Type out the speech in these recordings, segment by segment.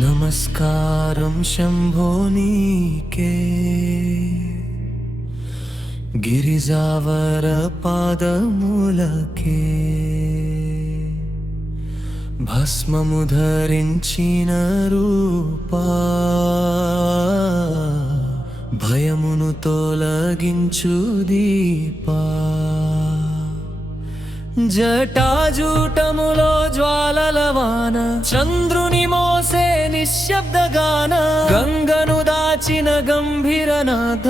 నమస్కారం శంభో నీకే, గిరిజావర పాదములకే. భస్మము ధరించిన రూపా, భయమును తొలగించు దీపా. జటాజూటములో జ్వాలలవాన, చంద్రుని మోసే నిశ్శబ్దగాన. గంగను దాచిన గంభీరనాథ,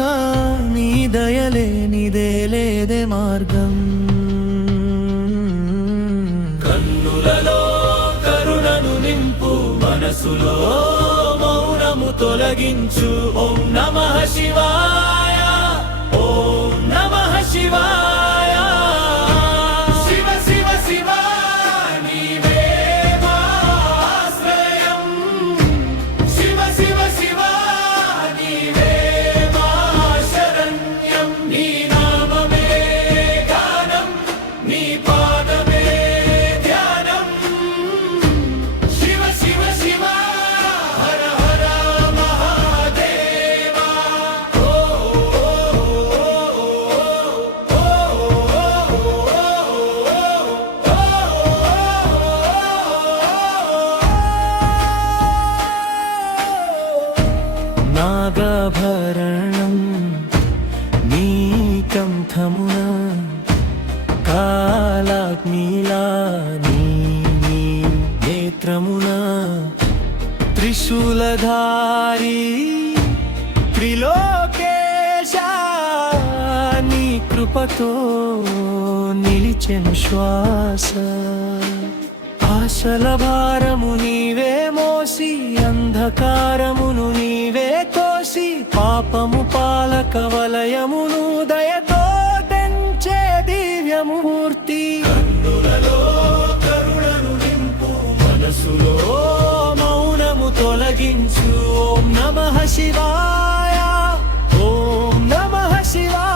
నీ దయలేనిదే లేదే మార్గం. కన్నులలో కరుణను నింపు, మనసులో మౌనము తొలగించు. ఓం నమః శివాయ, ఓం నమః శివాయ. నాగభరణం నీ కంఠమున, కాలాగ్నిలా నీ నేత్రమున. త్రిశూలధారి త్రిలోకేశ, నీ కృపతో నిలిచెను శ్వాస. ఆశల భారము నీవే మోసి, అంధకారమును నీవే తోసి. పాపము పాలక వలయమును దయతో తెంచే దివ్యమూర్తి. కన్నులలో కరుణను నింపు, మనసులో మౌనము తొలగించు. ఓం నమః శివాయ, ఓం నమః శివాయ.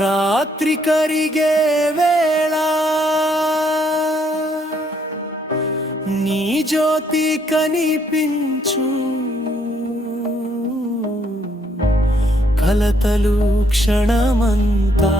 రాత్రి కరిగే వేళ నీ జ్యోతి కనిపించు. కలతలు క్షణమంతా